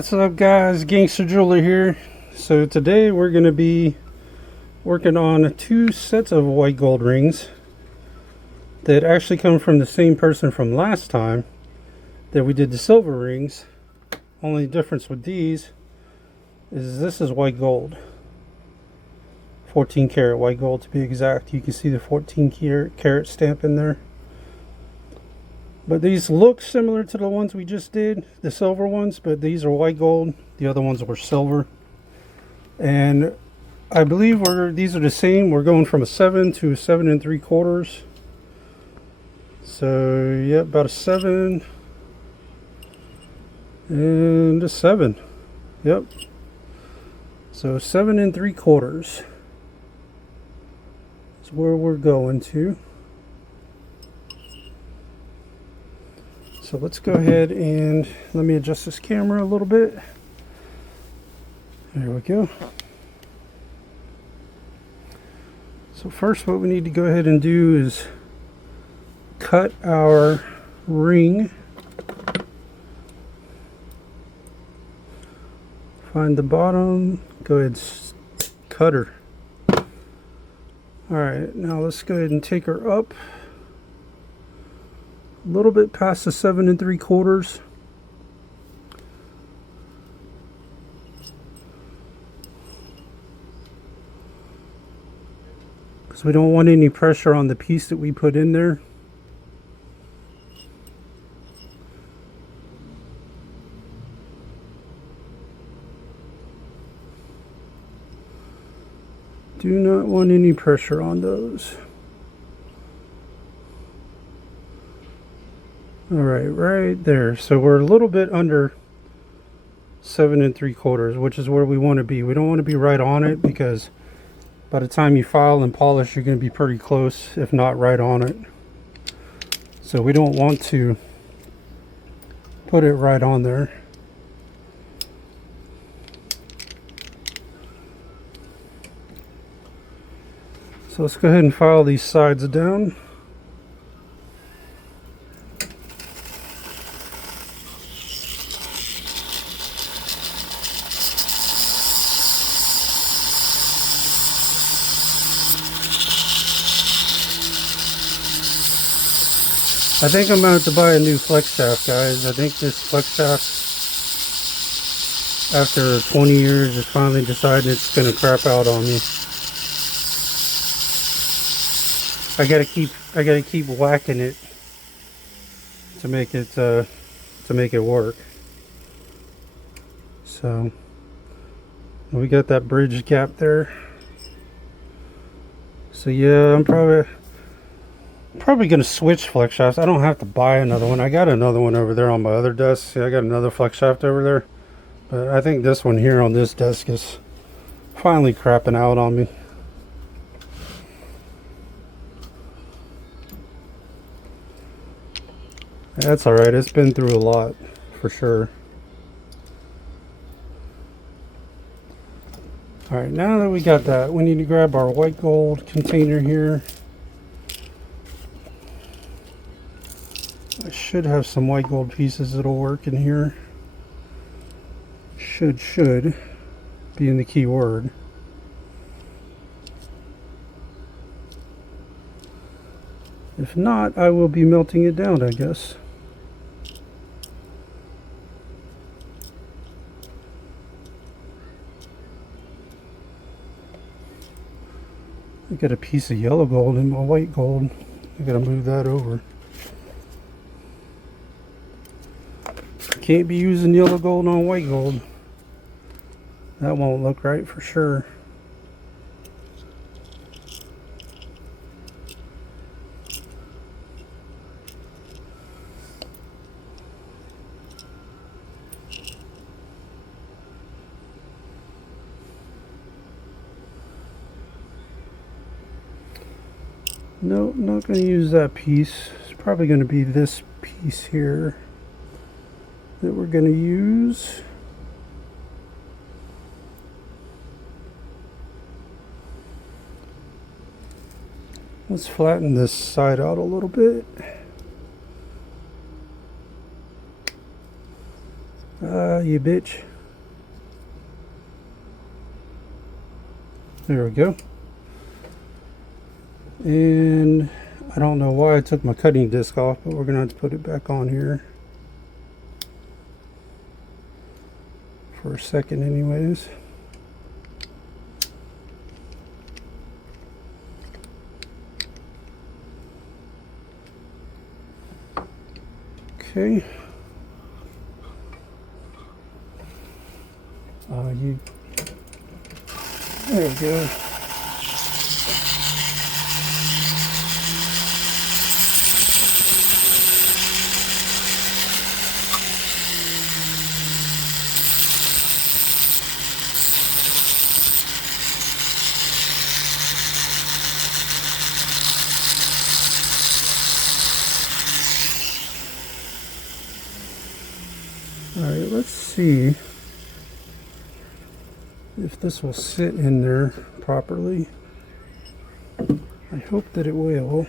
What's up, guys? Gangster Jeweler here. So today we're going to be working on two sets of white gold rings that actually come from the same person from last time that we did the silver rings. Only difference with these is this is white gold, 14 karat white gold to be exact. You can see the 14 karat stamp in there. But these look similar to the ones we just did, the silver ones, but these are white gold. The other ones were silver. And I believe these are the same. We're going from a 7 to a 7 3/4. So, yeah, about a 7 and a 7. Yep. So 7 3/4 is where we're going to. So let's go ahead and let me adjust this camera a little bit. There we go. So first what we need to go ahead and do is cut our ring. Find the bottom, go ahead and cut her. Alright, now let's go ahead and take her up a little bit past the 7 3/4. Because we don't want any pressure on the piece that we put in there. Do not want any pressure on those. Alright, right there. So we're a little bit under 7 3/4, which is where we want to be. We don't want to be right on it because by the time you file and polish, you're going to be pretty close, if not right on it. So we don't want to put it right on there. So let's go ahead and file these sides down. I think I'm about to buy a new flex shaft, guys. I think this flex shaft, after 20 years, has finally decided it's going to crap out on me. I gotta keep whacking it to make it work. So we got that bridge gap there. So yeah, I'm probably gonna switch flex shafts. I don't have to buy another one. I got another one over there on my other desk. See, I got another flex shaft over there, but I think this one here on this desk is finally crapping out on me. That's alright, it's been through a lot for sure. Alright, now that we got that, we need to grab our white gold container here. I should have some white gold pieces that'll work in here. Should being the key word. If not, I will be melting it down, I guess. I got a piece of yellow gold in my white gold. I gotta move that over. Can't be using yellow gold on white gold. That won't look right for sure. Nope, not going to use that piece. It's probably going to be this piece here that we're going to use. Let's flatten this side out a little bit. You bitch. There we go. And I don't know why I took my cutting disc off, but we're gonna have to put it back on here for a second anyways. Okay. There we go. Alright, let's see if this will sit in there properly. I hope that it will.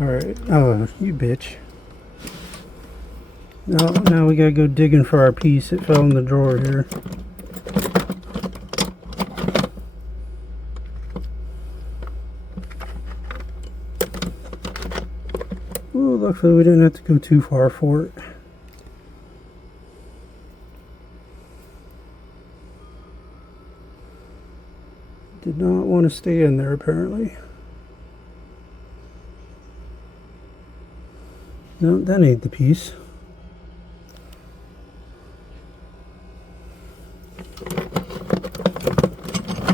Alright, oh, you bitch. Now we gotta go digging for our piece. It fell in the drawer here. Well, luckily we didn't have to go too far for it. Did not want to stay in there apparently. No, that ain't the piece.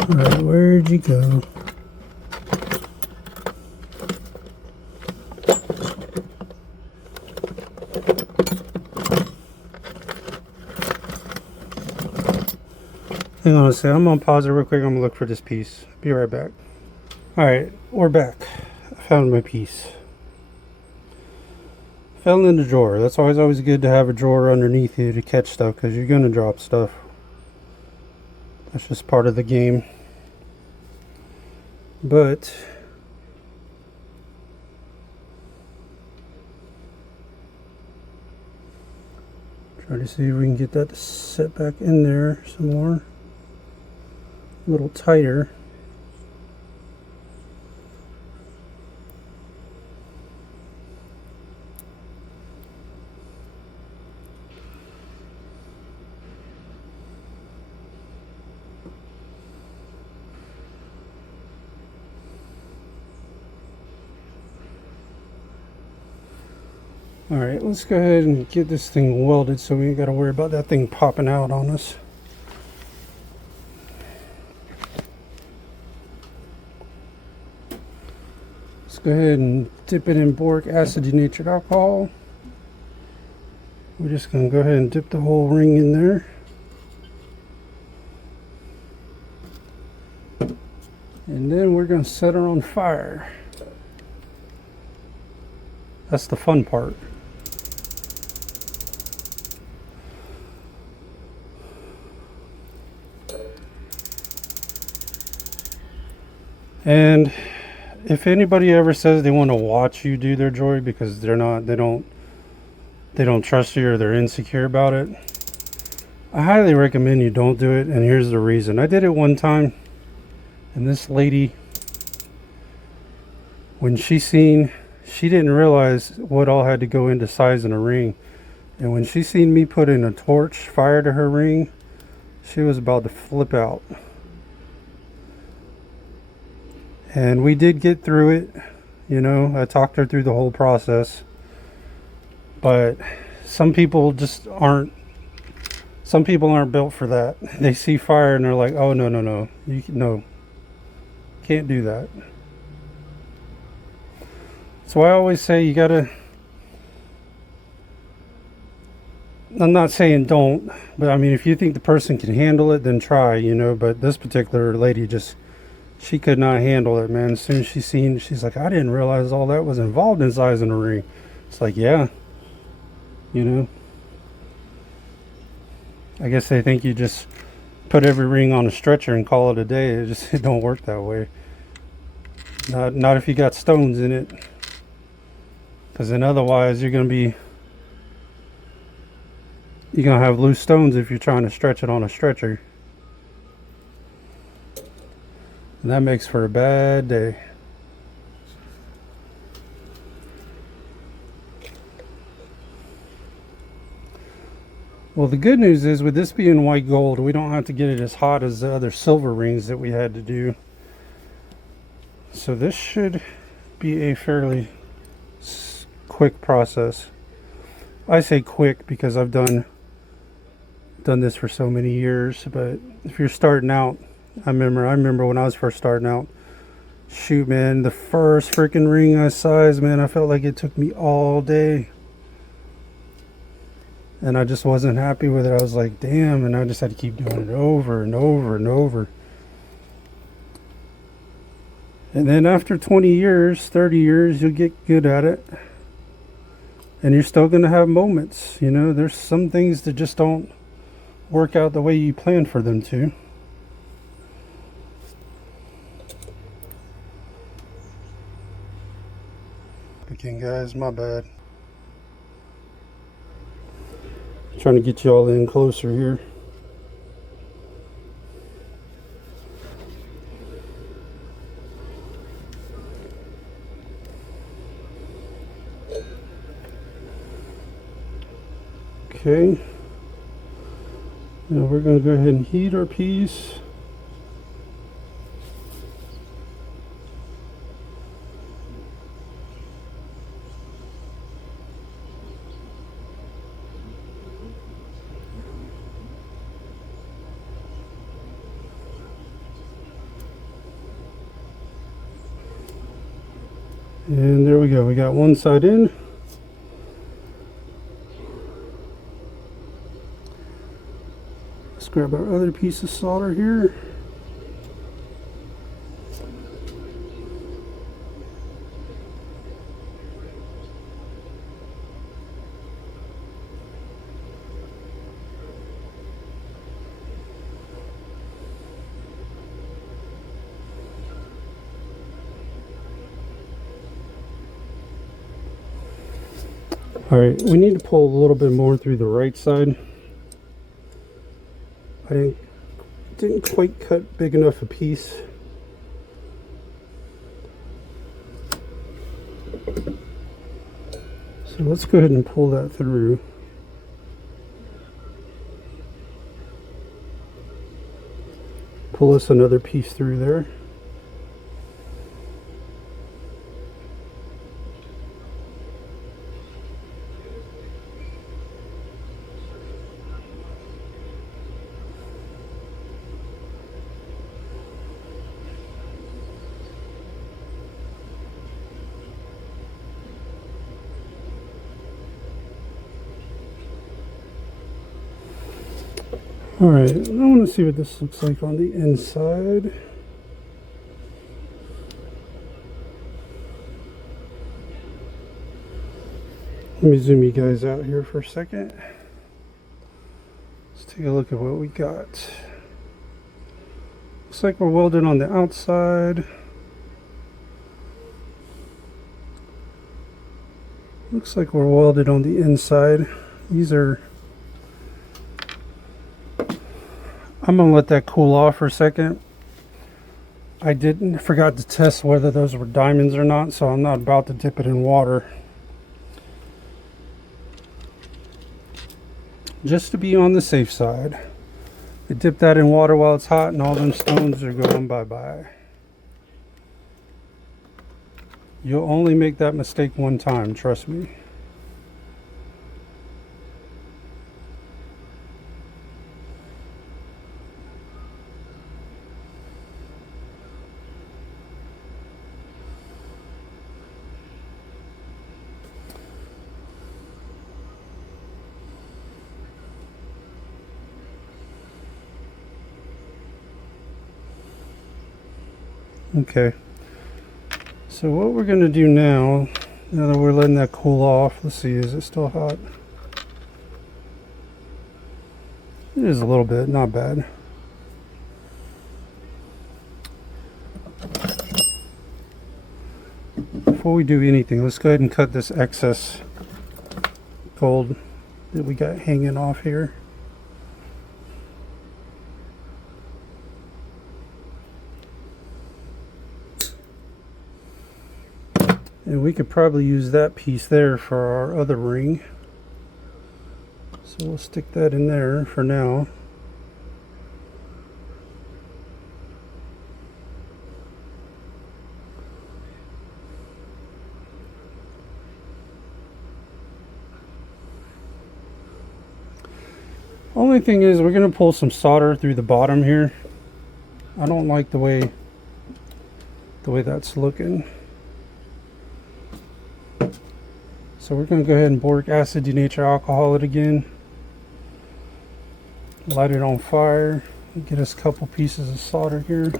Alright, where'd you go? Hang on a second, I'm gonna pause it real quick. I'm gonna look for this piece. Be right back. Alright, we're back. I found my piece. Fell in the drawer. That's always good to have a drawer underneath you to catch stuff, because you're gonna drop stuff. That's just part of the game. But try to see if we can get that to set back in there some more. A little tighter. Alright, let's go ahead and get this thing welded so we ain't got to worry about that thing popping out on us. Let's go ahead and dip it in boric acid denatured alcohol. We're just going to go ahead and dip the whole ring in there. And then we're going to set her on fire. That's the fun part. And if anybody ever says they want to watch you do their jewelry because they don't trust you or they're insecure about it, I highly recommend you don't do it. And here's the reason. I did it one time, and this lady, when she didn't realize what all had to go into sizing a ring. And when she seen me put in a torch fire to her ring, she was about to flip out. And we did get through it, you know. I talked her through the whole process. But some people aren't built for that. They see fire and they're like, oh, no, can't do that. So I always say you gotta, I'm not saying don't, but I mean, if you think the person can handle it, then try, you know. But this particular lady just, she could not handle it, man. As soon as she seen, she's like, I didn't realize all that was involved in sizing a ring. It's like, yeah, you know. I guess they think you just put every ring on a stretcher and call it a day. It don't work that way. Not if you got stones in it. Because then otherwise you're gonna have loose stones if you're trying to stretch it on a stretcher. And that makes for a bad day. Well, the good news is with this being white gold, we don't have to get it as hot as the other silver rings that we had to do. So this should be a fairly quick process. I say quick because I've done this for so many years, but if you're starting out, I remember when I was first starting out, shoot, man, the first freaking ring I sized, man, I felt like it took me all day. And I just wasn't happy with it. I was like, damn, and I just had to keep doing it over and over and over. And then after 20 years, 30 years, you'll get good at it. And you're still going to have moments, you know. There's some things that just don't work out the way you plan for them to. Again, guys, my bad. Trying to get you all in closer here. Okay. Now we're going to go ahead and heat our piece. And there we go. We got one side in. Let's grab our other piece of solder here. All right, we need to pull a little bit more through the right side. I didn't quite cut big enough a piece. So let's go ahead and pull that through. Pull us another piece through there. All right, I want to see what this looks like on the inside. Let me zoom you guys out here for a second. Let's take a look at what we got. Looks like we're welded on the outside. Looks like we're welded on the inside. These are, I'm gonna let that cool off for a second. I forgot to test whether those were diamonds or not, so I'm not about to dip it in water. Just to be on the safe side. I dip that in water while it's hot and all them stones are going bye-bye. You'll only make that mistake one time, trust me. Okay. So what we're going to do now that we're letting that cool off, let's see, is it still hot? It is a little bit, not bad. Before we do anything, let's go ahead and cut this excess gold that we got hanging off here. And we could probably use that piece there for our other ring. So we'll stick that in there for now. Only thing is we're going to pull some solder through the bottom here. I don't like the way that's looking. So we're going to go ahead and boric acid denature alcohol it again. Light it on fire. Get us a couple pieces of solder here.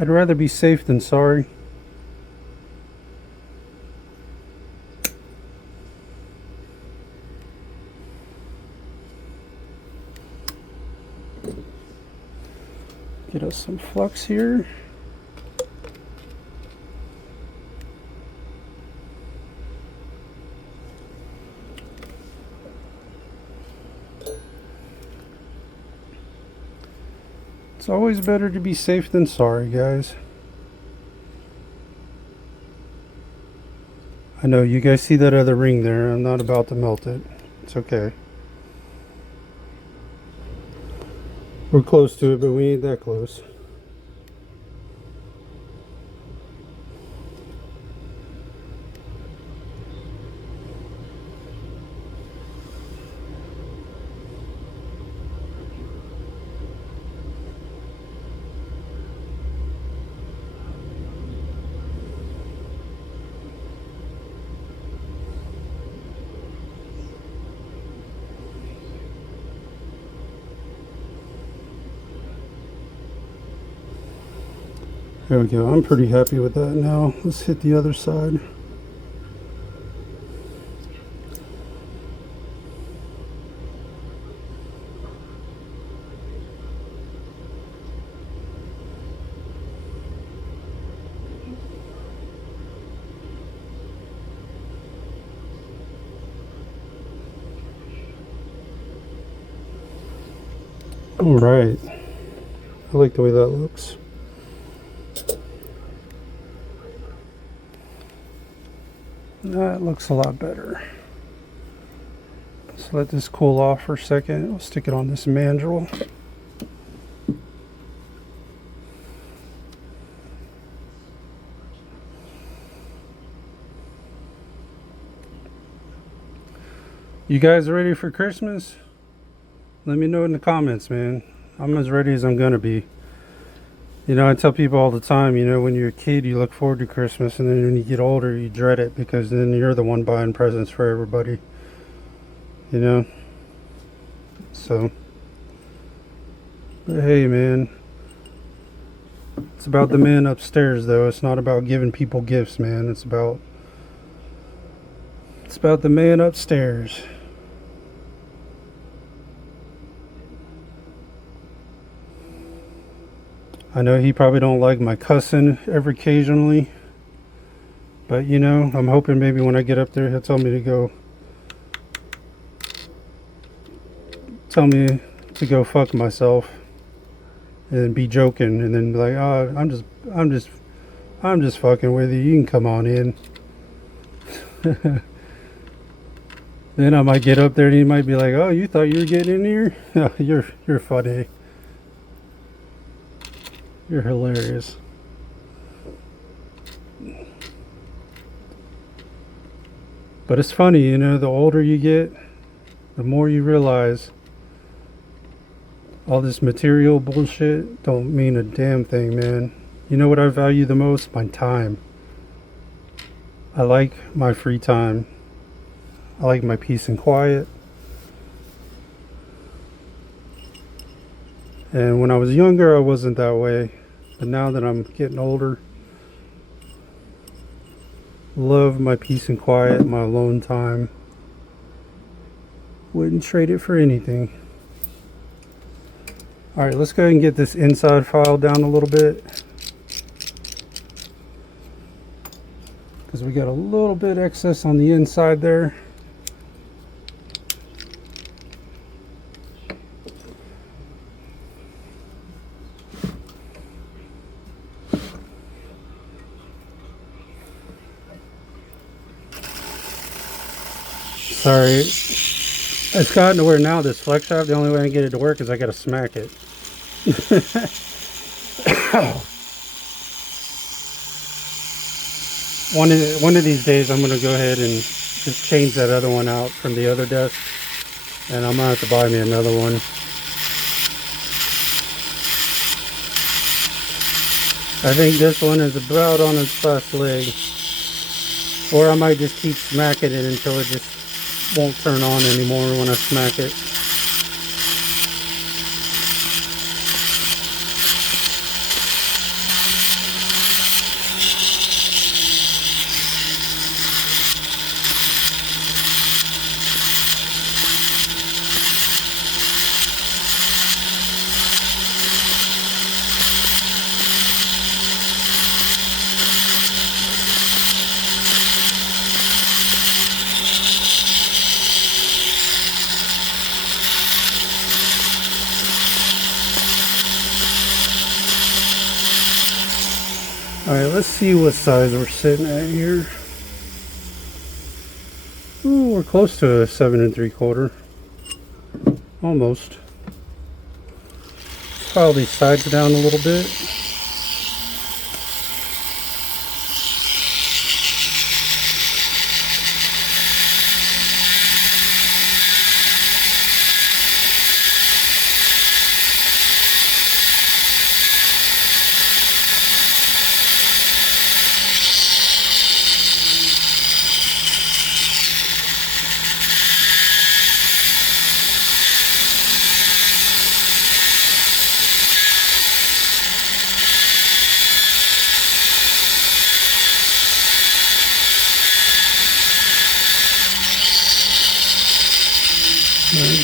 I'd rather be safe than sorry. Get us some flux here. It's always better to be safe than sorry, guys. I know you guys see that other ring there. I'm not about to melt it. It's okay. We're close to it, but we ain't that close. There we go. I'm pretty happy with that now. Let's hit the other side. All right. I like the way that looks. That looks a lot better. Let's let this cool off for a second. We'll stick it on this mandrel. You guys ready for Christmas? Let me know in the comments, man. I'm as ready as I'm gonna be. You know, I tell people all the time, you know, when you're a kid, you look forward to Christmas, and then when you get older, you dread it because then you're the one buying presents for everybody. You know? So, but hey, man. It's about the man upstairs, though. It's not about giving people gifts, man. It's about the man upstairs. I know he probably don't like my cussing ever occasionally, but you know, I'm hoping maybe when I get up there he'll tell me to go fuck myself and be joking, and then be like, oh, I'm just fucking with you, you can come on in. Then I might get up there and he might be like, oh, you thought you were getting in here? You're funny. You're hilarious. But it's funny, you know, the older you get, the more you realize all this material bullshit don't mean a damn thing, man. You know what I value the most? My time. I like my free time. I like my peace and quiet. And when I was younger, I wasn't that way. But now that I'm getting older, love my peace and quiet, my alone time. Wouldn't trade it for anything. Alright, let's go ahead and get this inside file down a little bit, because we got a little bit excess on the inside there. Sorry, it's gotten to where now this flex shaft, the only way I can get it to work is I gotta smack it. One of these days I'm gonna go ahead and just change that other one out from the other desk, and I'm gonna have to buy me another one. I think this one is about on its last leg, or I might just keep smacking it until it just won't turn on anymore when I smack it. Alright, let's see what size we're sitting at here. Ooh, we're close to a 7 3/4. Almost. Let's file these sides down a little bit.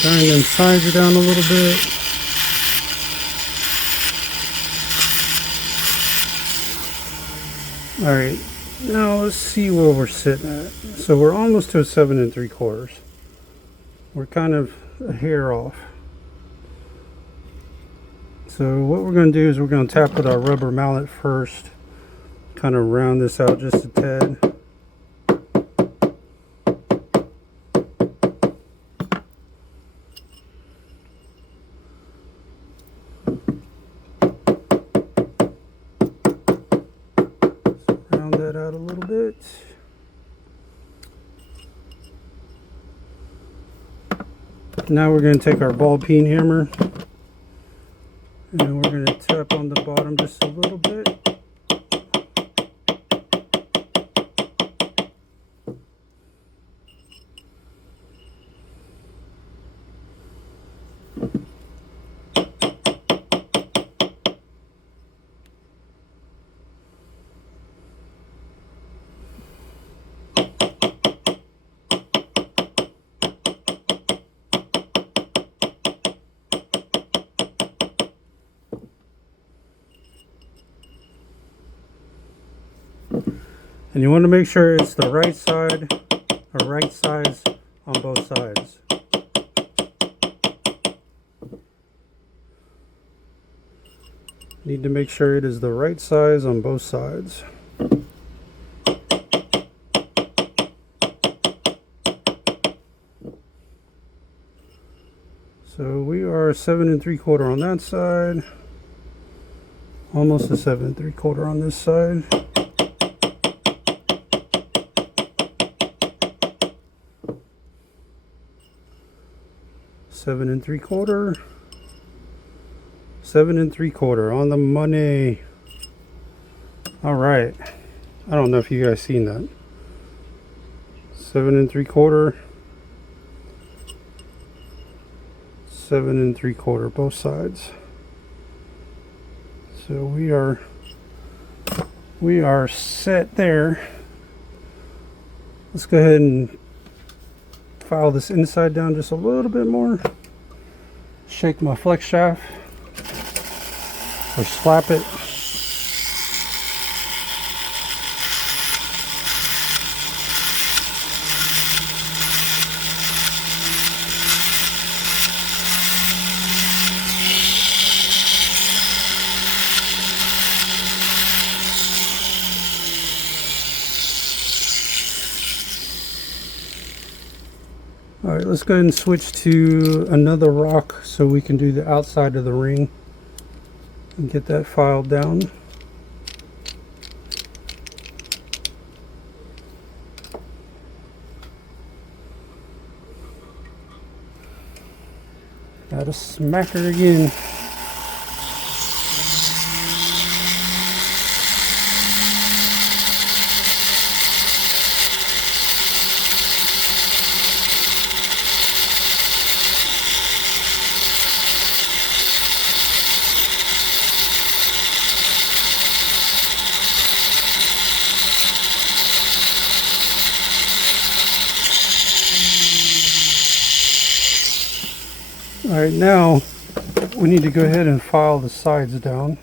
Grind them sides down a little bit. Alright, now let's see where we're sitting at. So we're almost to a 7 3/4. We're kind of a hair off. So what we're going to do is we're going to tap with our rubber mallet first. Kind of round this out just a tad. Out a little bit. Now we're going to take our ball peen hammer and we're going to tap on the bottom just a little bit. And you want to make sure it's the right side or right size on both sides. Need to make sure it is the right size on both sides. So we are 7 3/4 on that side. Almost a 7 3/4 on this side. Seven 3/4, 7 3/4 on the money. All right, I don't know if you guys seen that. 7 3/4, 7 3/4 both sides. So we are set there. Let's go ahead and file this inside down just a little bit more. Shake my flex shaft or slap it. All right, let's go ahead and switch to another rock so we can do the outside of the ring and get that filed down. Got a smacker again. All right, now we need to go ahead and file the sides down.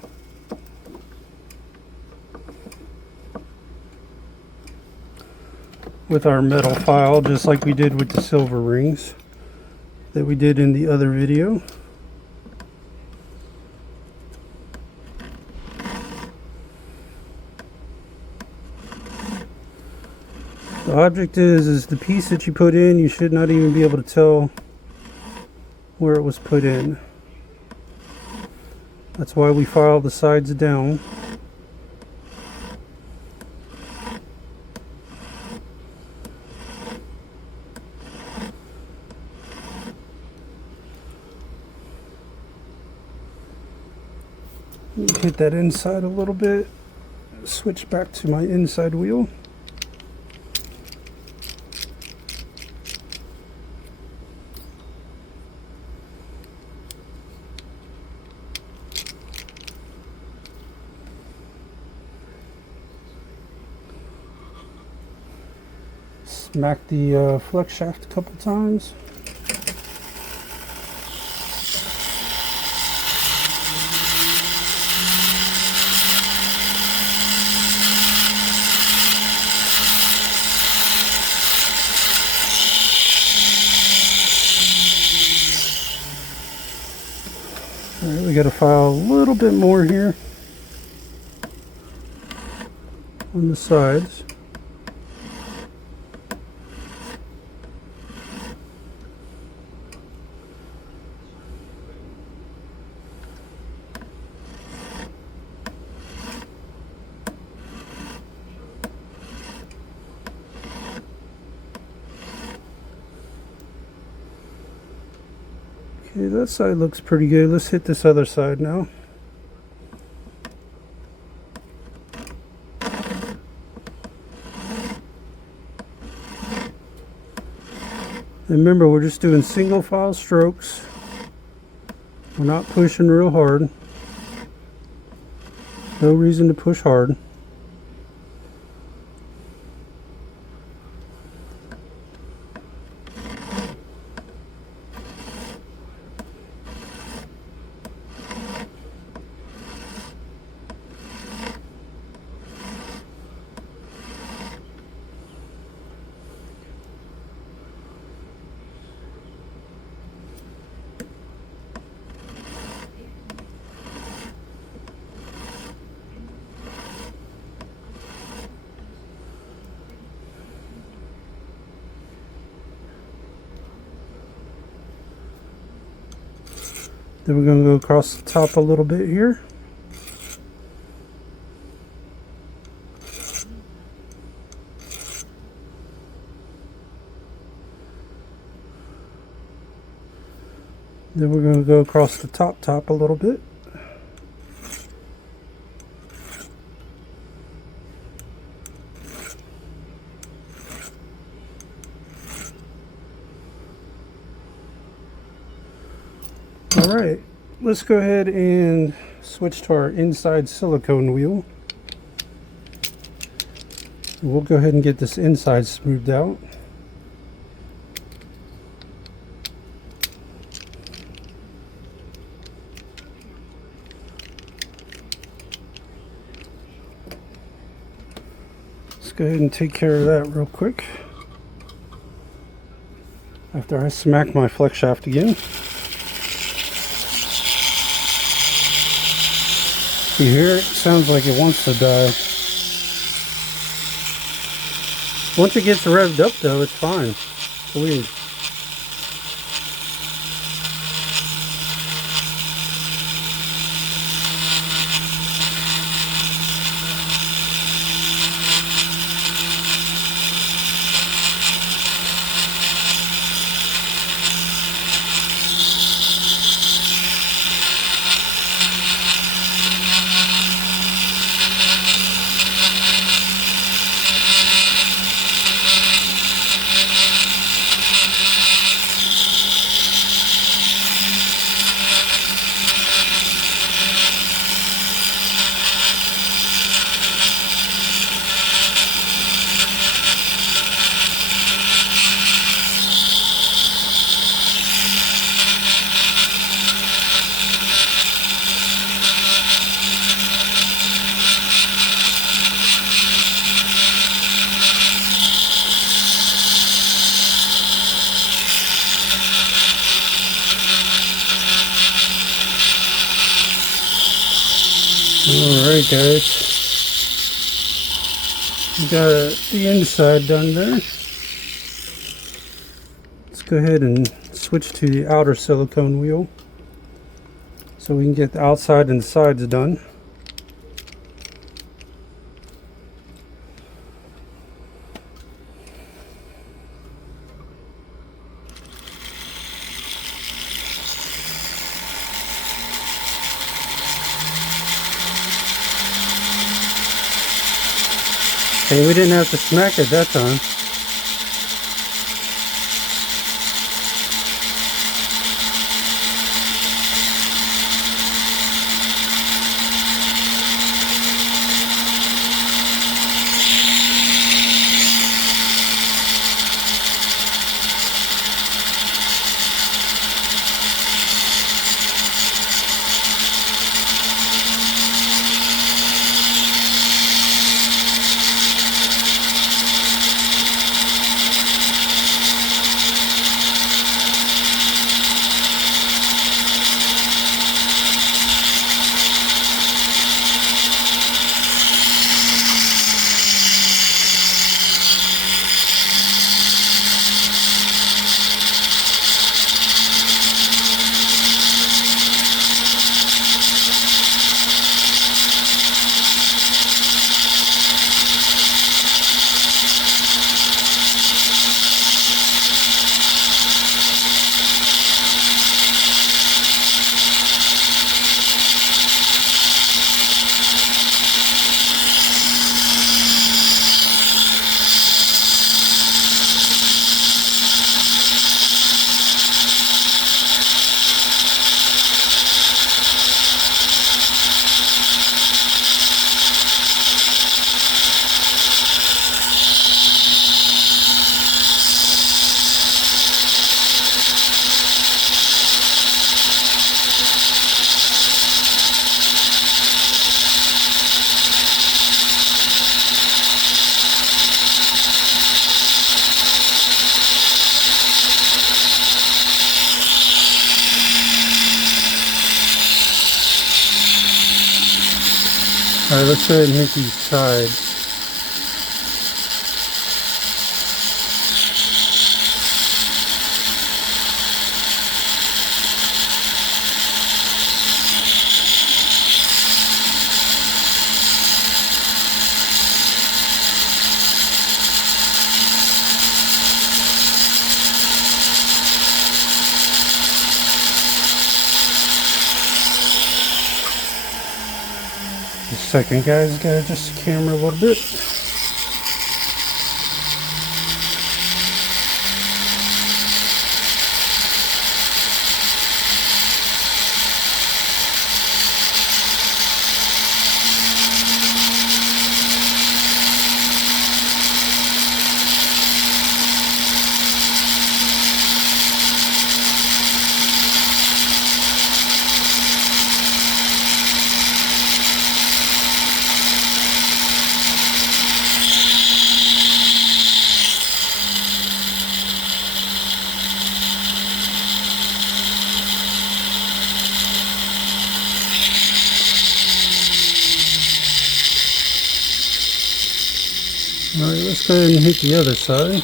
With our metal file, just like we did with the silver rings that we did in the other video. The object is the piece that you put in, you should not even be able to tell where it was put in. That's why we file the sides down. Hit that inside a little bit. Switch back to my inside wheel. Smack the flex shaft a couple times. All right, we got to file a little bit more here on the sides. Okay, that side looks pretty good. Let's hit this other side now. And remember, we're just doing single file strokes. We're not pushing real hard. No reason to push hard. Then we're going to go across the top a little bit here. Then we're going to go across the top a little bit. All right, let's go ahead and switch to our inside silicone wheel. We'll go ahead and get this inside smoothed out. Let's go ahead and take care of that real quick after I smack my flex shaft again. You hear it? Sounds like it wants to die. Once it gets revved up though, it's fine. It's weird. Alright guys, we got the inside done there. Let's go ahead and switch to the outer silicone wheel so we can get the outside and the sides done. Hey, we didn't have to smack it that time. Alright, let's go ahead and hit these sides. Just a second guys, gotta adjust the camera a little bit. Alright, let's go ahead and hit the other side.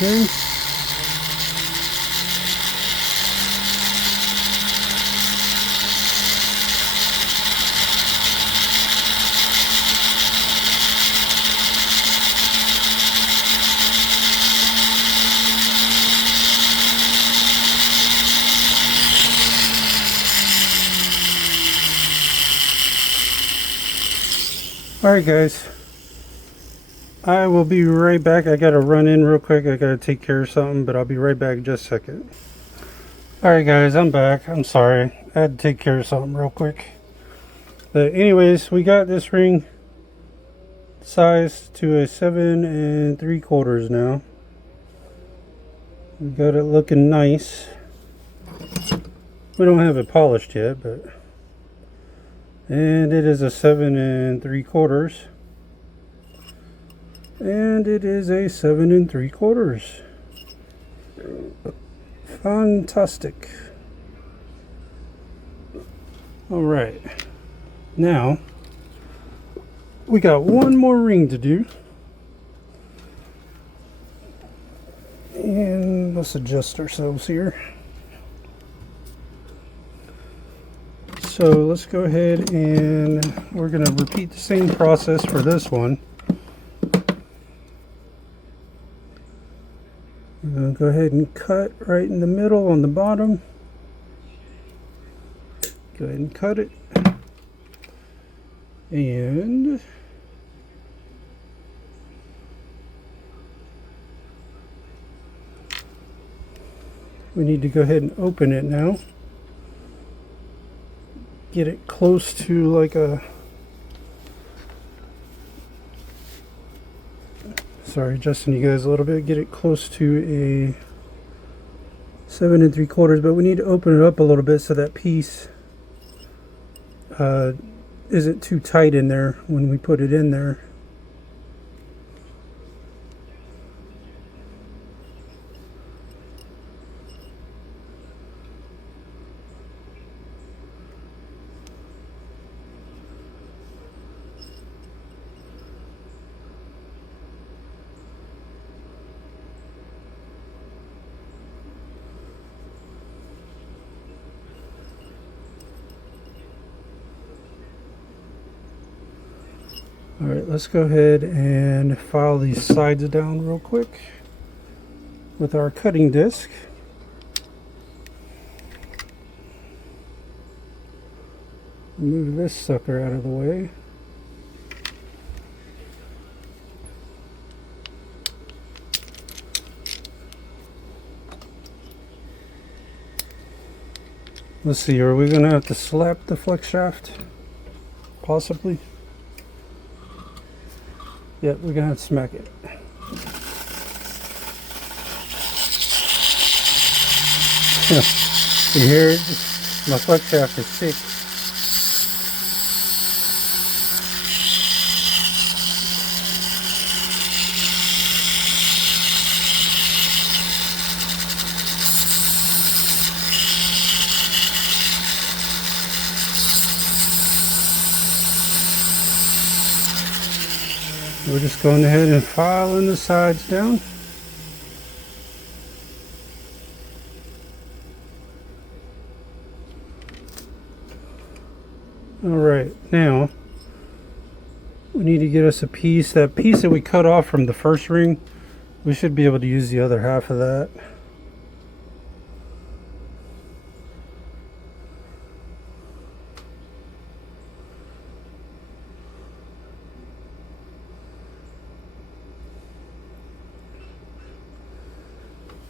Okay. Alright guys, I will be right back. I gotta run in real quick. I gotta take care of something, but I'll be right back in just a second. Alright guys, I'm back. I'm sorry. I had to take care of something real quick. But anyways, we got this ring sized to a 7 3/4 now. We got it looking nice. We don't have it polished yet, but and it is a 7 3/4, and it is a 7 3/4. Fantastic. All right, now we got one more ring to do, and let's adjust ourselves here. So let's go ahead and we're going to repeat the same process for this one. We're going to go ahead and cut right in the middle on the bottom. Go ahead and cut it. And we need to go ahead and open it now. Get it close to like a, sorry, adjusting you guys a little bit, get it close to a 7 3/4, but we need to open it up a little bit so that piece isn't too tight in there when we put it in there. Alright, let's go ahead and file these sides down real quick with our cutting disc. Move this sucker out of the way. Let's see, are we going to have to slap the flex shaft? Possibly. Yep, we're going to have to smack it. You hear it? My flex shaft is sick. We're just going ahead and filing the sides down. Alright, now we need to get us a piece. That piece that we cut off from the first ring, we should be able to use the other half of that.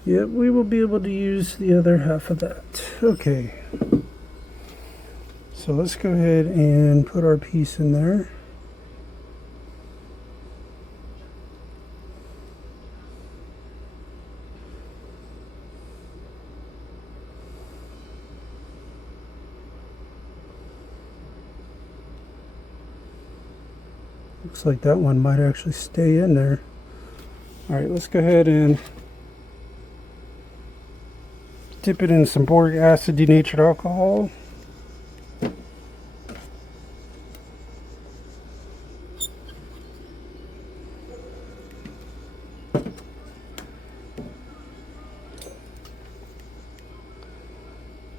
Yep, we will be able to use the other half of that. Okay. So let's go ahead and put our piece in there. Looks like that one might actually stay in there. Alright, let's go ahead and dip it in some boric acid denatured alcohol.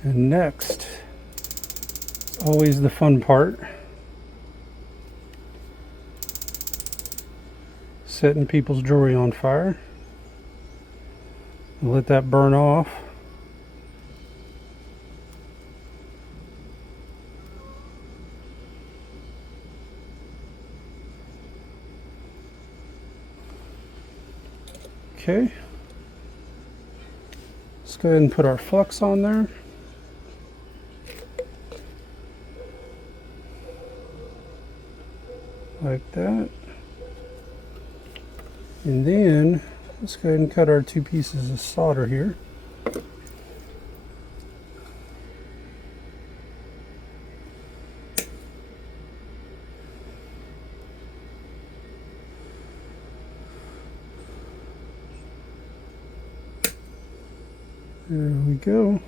And next, it's always the fun part, setting people's jewelry on fire. And let that burn off. Okay, let's go ahead and put our flux on there. Like that. And then let's go ahead and cut our two pieces of solder here. There we go.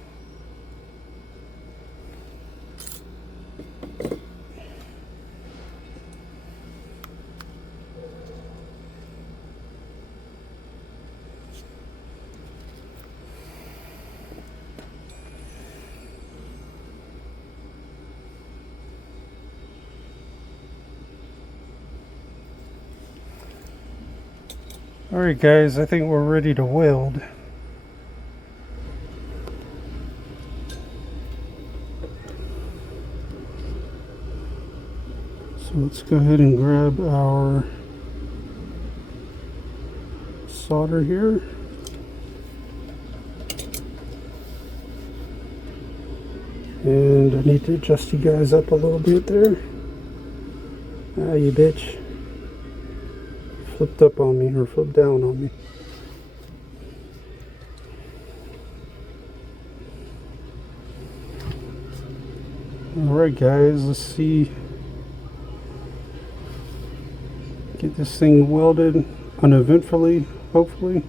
Alright guys, I think we're ready to weld. So let's go ahead and grab our solder here. And I need to adjust you guys up a little bit there. Ah, you bitch. Flipped up on me, or flipped down on me. Alright guys, let's see. Get this thing welded uneventfully, hopefully.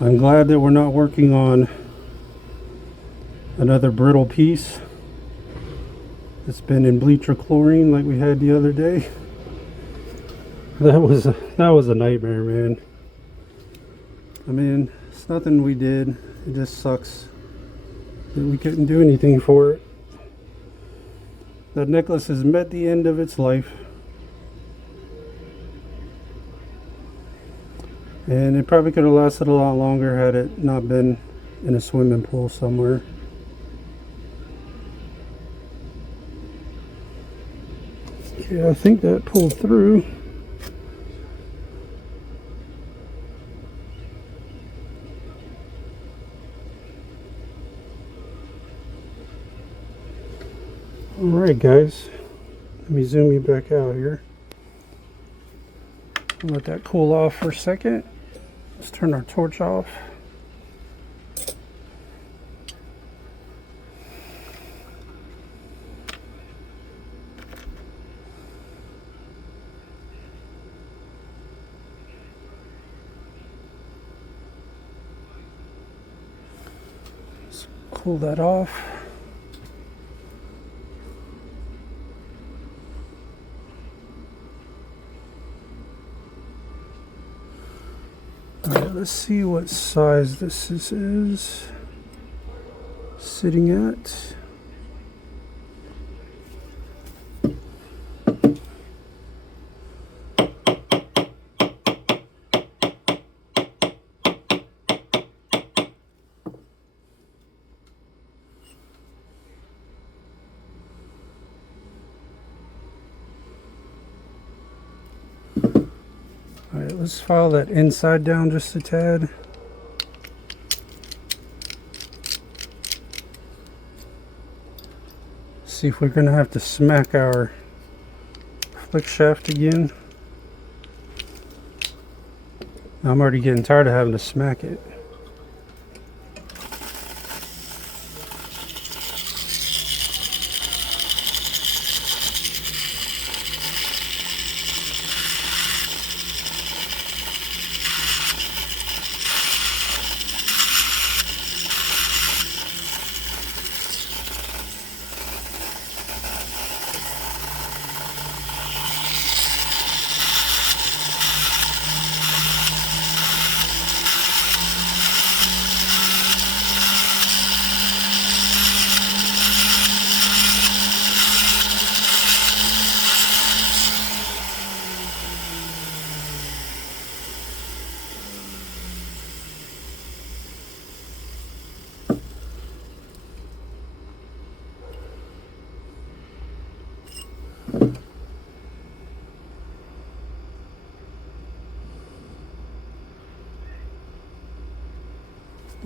I'm glad that we're not working on another brittle piece. It's been in bleach or chlorine like we had the other day. That was a nightmare, man. I mean, it's nothing we did. It just sucks that we couldn't do anything for it. That necklace has met the end of its life. And it probably could have lasted a lot longer had it not been in a swimming pool somewhere. Okay, I think that pulled through. Alright guys, let me zoom you back out here. Let that cool off for a second. Let's turn our torch off. pull that off. Alright, let's see what size this is sitting at. Alright, let's file that inside down just a tad. See if we're going to have to smack our flick shaft again. I'm already getting tired of having to smack it.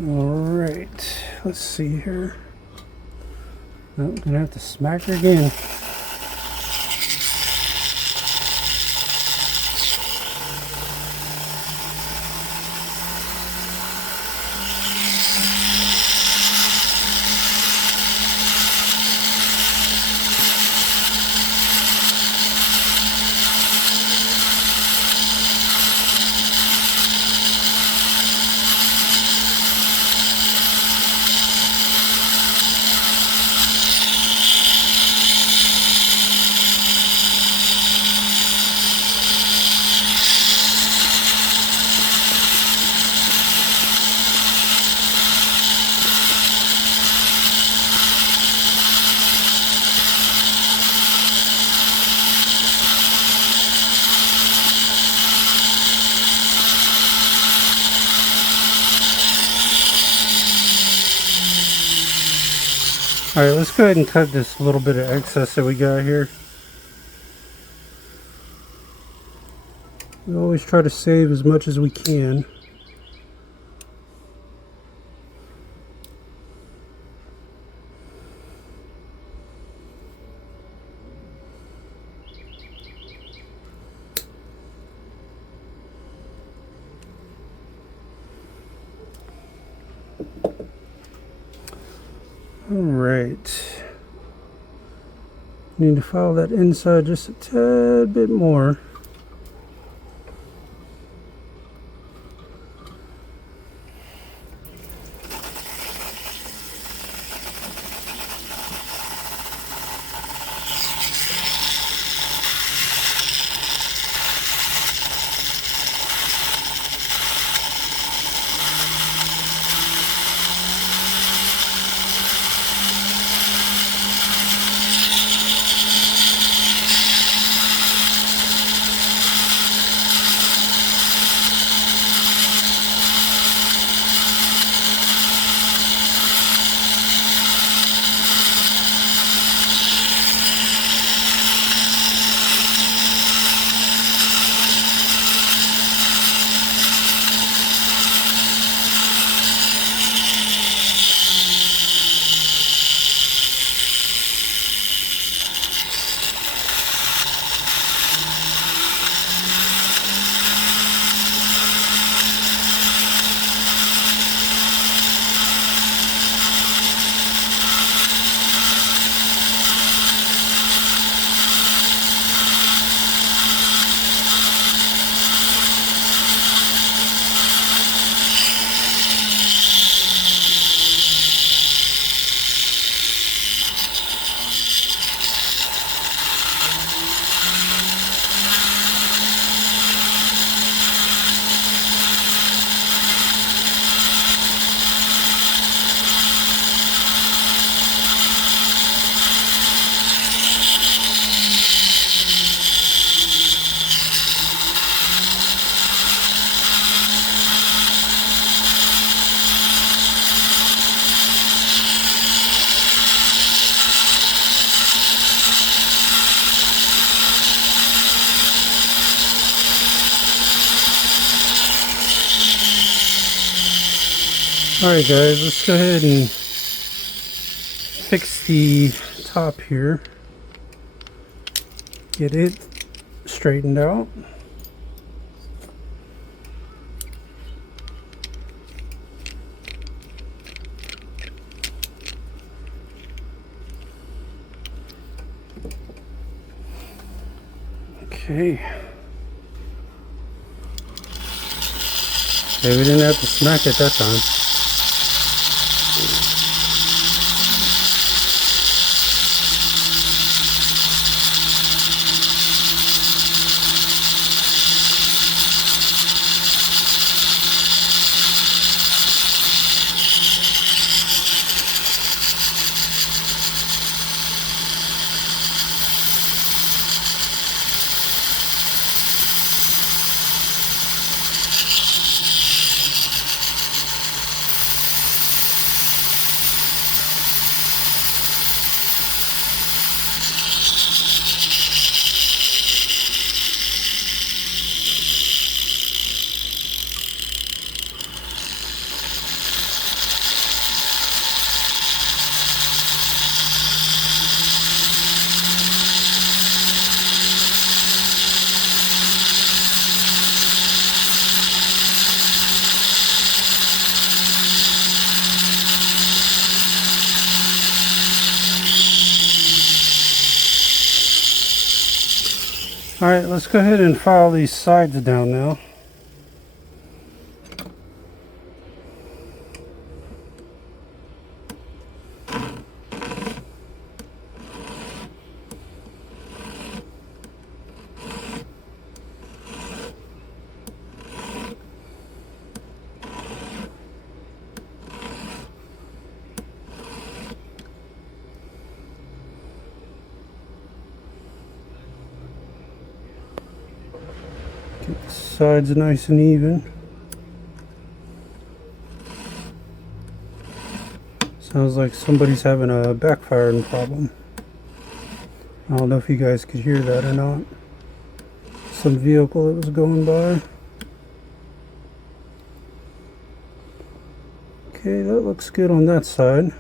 Alright, let's see here. Oh, gonna have to smack her again. Alright, let's go ahead and cut this little bit of excess that we got here. We always try to save as much as we can. Alright, need to file that inside just a tad bit more. Alright guys, let's go ahead and fix the top here. Get it straightened out. Okay. Okay, we didn't have to smack it that time. Alright, let's go ahead and file these sides down now. Get the sides nice and even. Sounds like somebody's having a backfiring problem. I don't know if you guys could hear that or not. Some vehicle that was going by. Okay, that looks good on that side.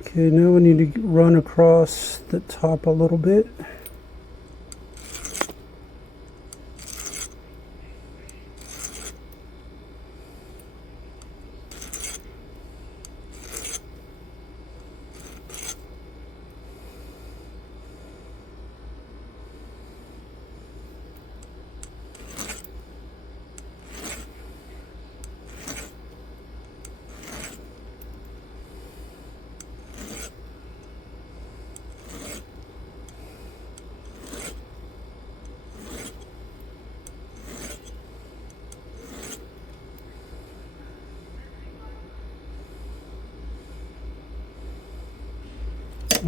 Okay, now we need to run across the top a little bit.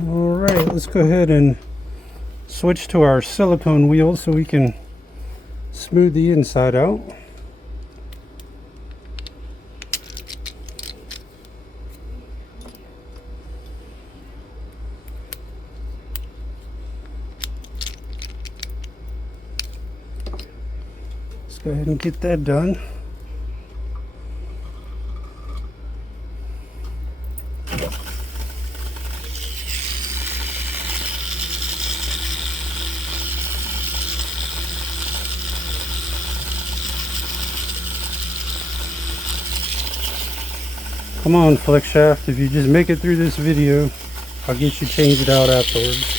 Alright, let's go ahead and switch to our silicone wheel so we can smooth the inside out. Let's go ahead and get that done. Come on, Flickshaft, if you just make it through this video, I'll get you changed out afterwards.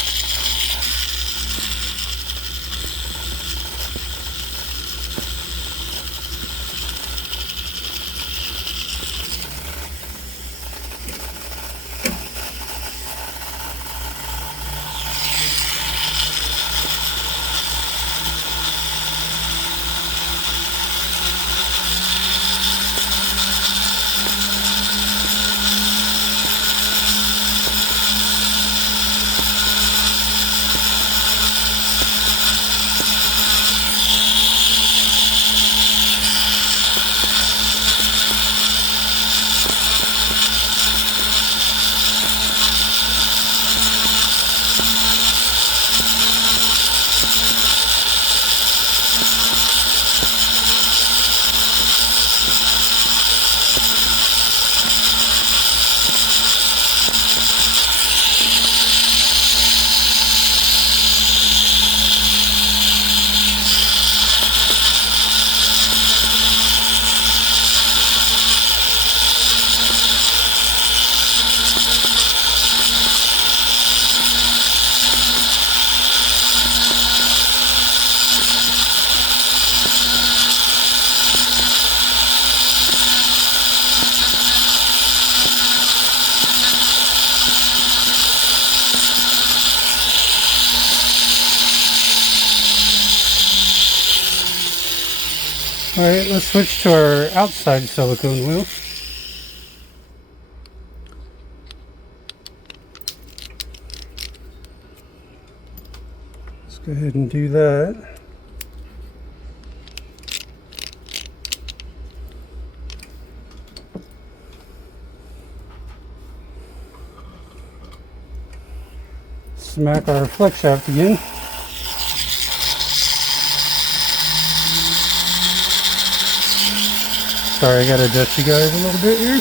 Alright, let's switch to our outside silicone wheel. Let's go ahead and do that. Smack our flex shaft again. Sorry, I gotta adjust you guys a little bit here.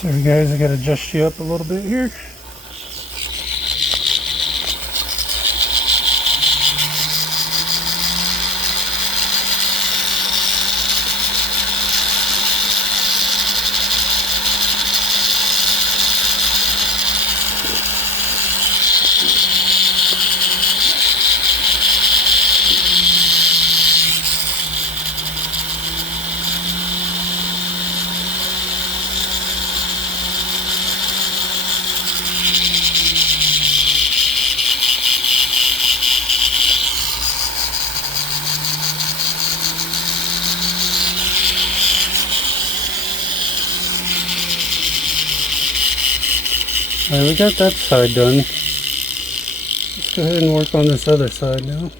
Sorry guys, I gotta adjust you up a little bit here. Alright, we got that side done. Let's go ahead and work on this other side now.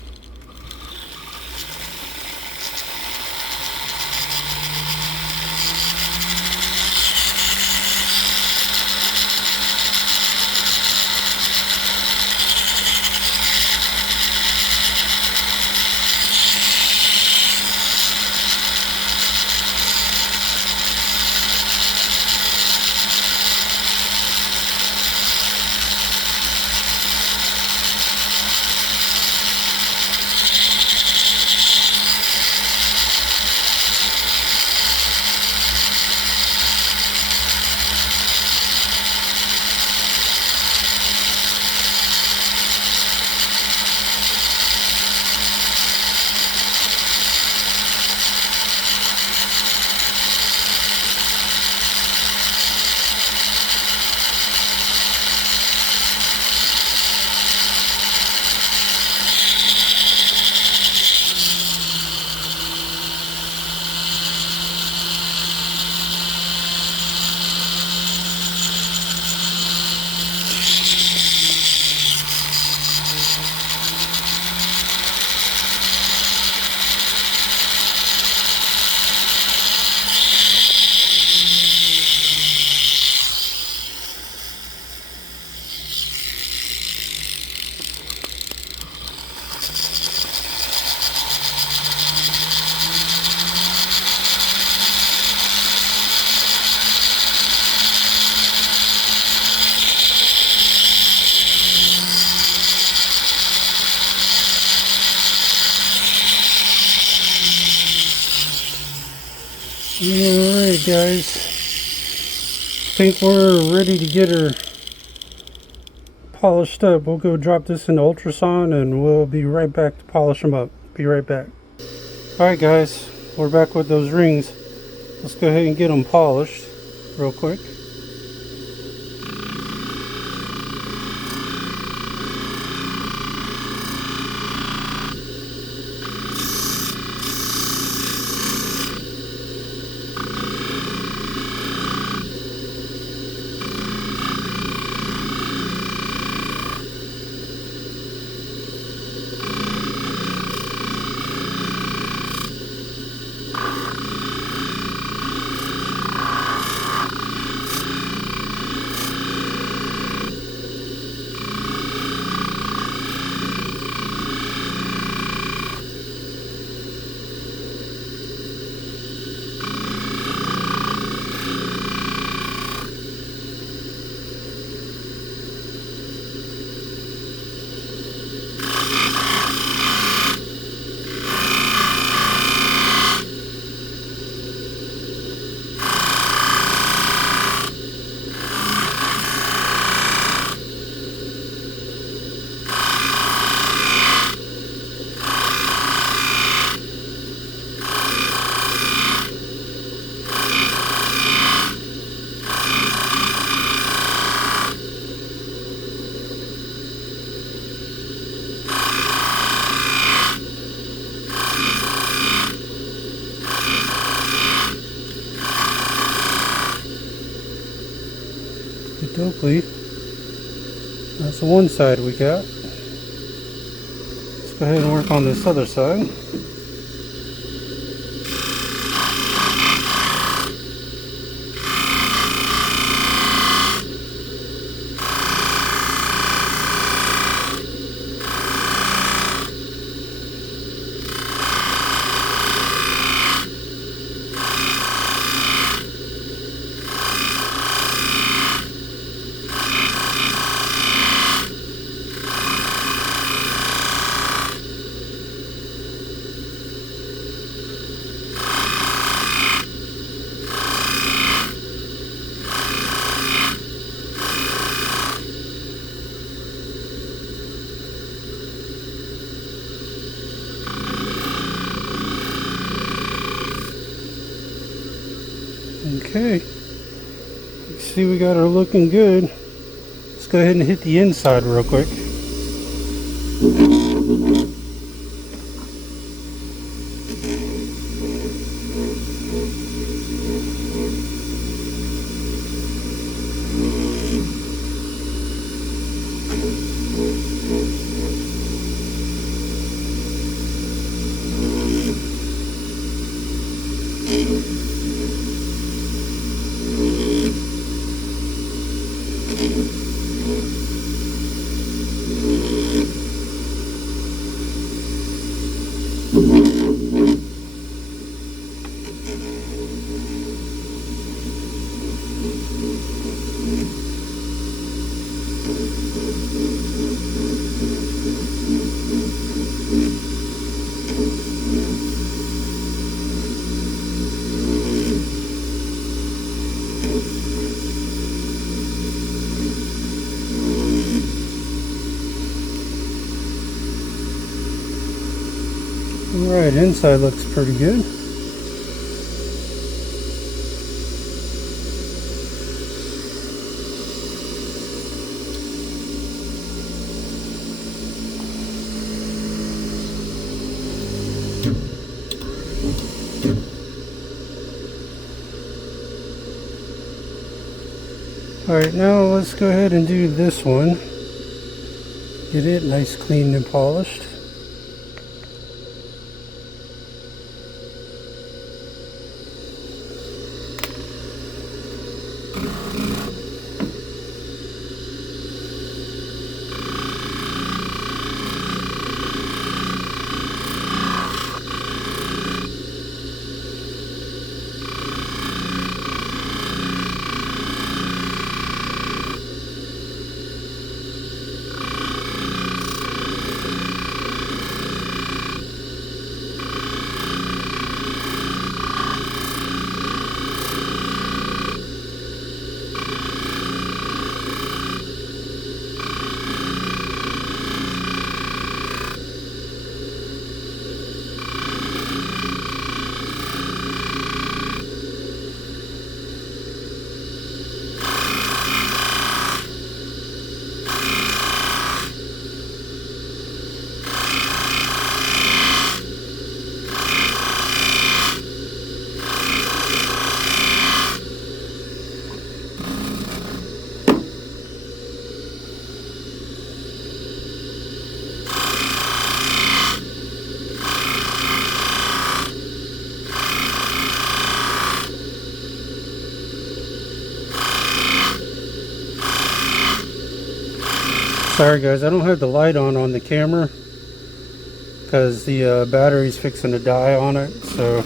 Alright guys, I think we're ready to get her polished up. We'll go drop this in ultrasound and we'll be right back to polish them up. Be right back. Alright guys, we're back with those rings. Let's go ahead and get them polished real quick. Oakley. That's the one side we got. Let's go ahead and work on this other side. Okay, see, we got her looking good. Let's go ahead and hit the inside real quick. Alright, inside looks pretty good. Alright, now let's go ahead and do this one. Get it nice, clean, and polished. Sorry guys, I don't have the light on the camera because the battery's fixing to die on it, so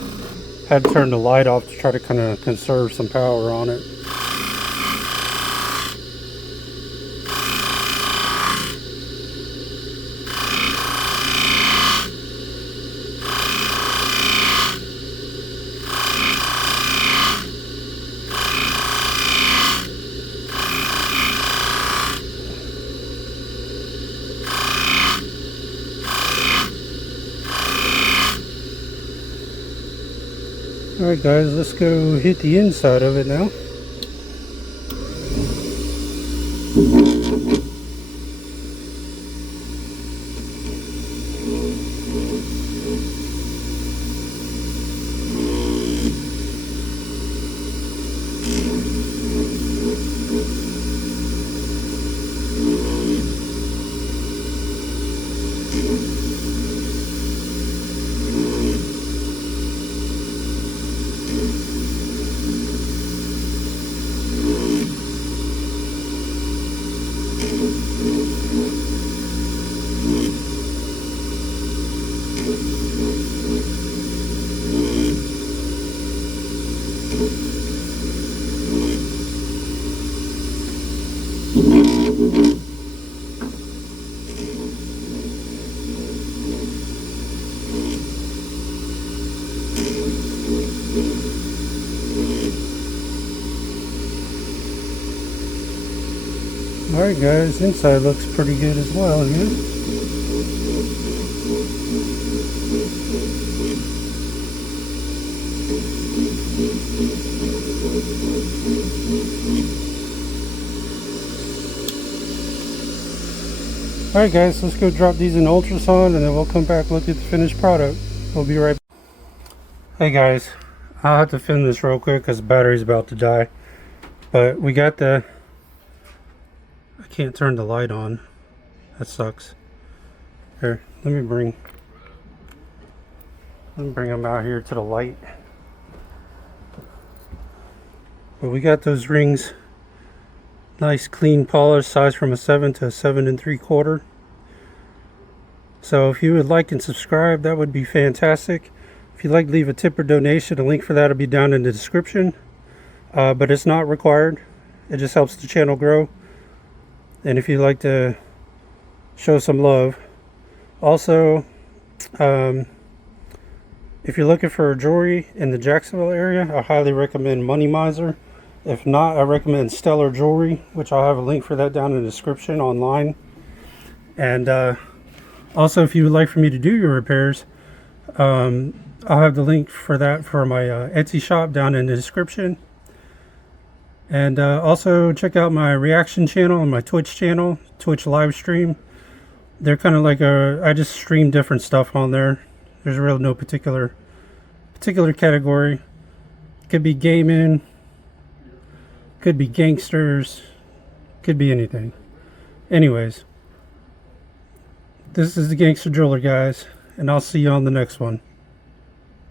I had to turn the light off to try to kind of conserve some power on it. Alright guys, let's go hit the inside of it now. Alright guys, inside looks pretty good as well here. Alright guys, let's go drop these in ultrasound and then we'll come back look at the finished product. We'll be right back. Hey guys, I'll have to film this real quick because the battery's about to die. But we got the... I can't turn the light on. That sucks. Here, let me bring them out here to the light. But we got those rings nice clean polish, size from a 7 to a 7 3/4. So if you would like and subscribe, that would be fantastic. If you'd like to leave a tip or donation, a link for that will be down in the description. But it's not required. It just helps the channel grow. And if you'd like to show some love. Also, if you're looking for jewelry in the Jacksonville area, I highly recommend Money Miser. If not, I recommend Stellar Jewelry, which I'll have a link for that down in the description online. And also, if you would like for me to do your repairs, I'll have the link for that for my Etsy shop down in the description. And also check out my reaction channel and my Twitch channel, Twitch live stream. They're kind of like I just stream different stuff on there. There's really no particular category. Could be gaming, could be gangsters, could be anything. Anyways, this is the Gangster Jeweler, guys, and I'll see you on the next one.